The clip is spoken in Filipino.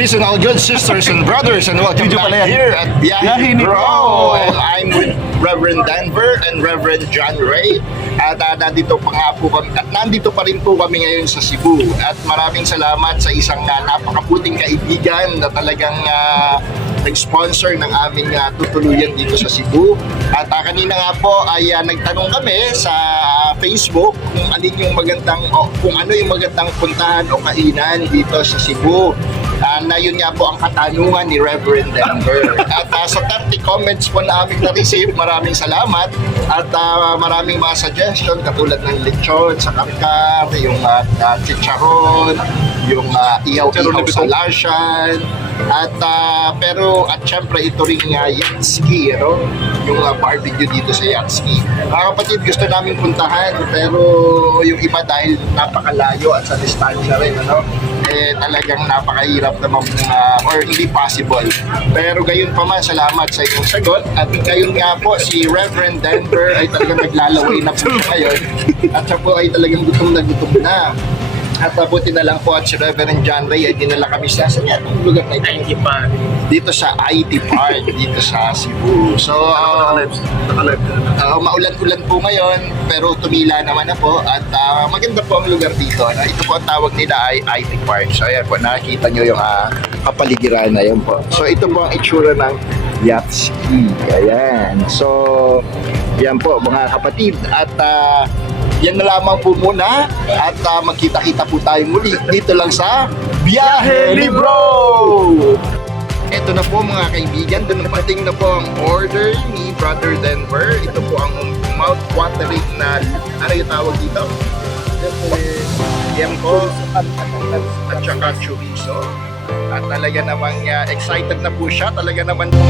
Peace and all good sisters and brothers, and welcome Video back pala yan. here at Biyahe Biyahe ni ni Bro. Bro. And I'm with Reverend Denver and Reverend John Ray. At nandito pa nga po kami, at nandito pa rin po kami ngayon sa Cebu. At maraming salamat sa isang napakaputing kaibigan na talagang nag-sponsor ng aming tutuluyan dito sa Cebu. At kanina nga po ay nagtanong kami sa Facebook kung alin yung magandang kung ano yung magandang puntahan o kainan dito sa Cebu. Na yun nga po ang katanungan ni Reverend Denver. At sa 30 comments po na aming na-receive, maraming salamat. At maraming mga suggestion katulad ng lechon sa karkar, yung chicharon, yung ihaw-ihaw sa lasyan. At syempre ito rin Yatski, no? Yung barbecue dito sa Yatski. Mga kapatid, gusto namin puntahan pero yung iba dahil napakalayo at sa distansya rin, ano? Talagang napakahirap naman or hindi possible. Pero gayon pa man, salamat sa inyong sagot. At gayon nga po, si Reverend Denver ay talagang naglalaway na po siya ngayon. At siya po ay talagang gutom na. At mabuti na lang po at si Reverend John Ray ay dinala kami sa itong lugar na ito. IT Park. Dito sa IT Park, dito sa Cebu. So, maulan-ulan po ngayon, pero tumila naman na po. At maganda po ang lugar dito. Ito po ang tawag nila ay IT Park. So, ayan po, nakikita nyo yung kapaligiran na yun po. So, ito po ang itsura ng Yatski. Ayan. So, yan po mga kapatid. At yan na lamang po muna at magkita-kita po tayo muli dito lang sa Biyahe ni Bro! Ito na po mga kaibigan, dumating na po ang order ni Brother Denver. Ito po ang mouth-watering na, ano yung tawag dito? Yan po, at saka chorizo. At talaga namang excited na po siya, talaga naman po.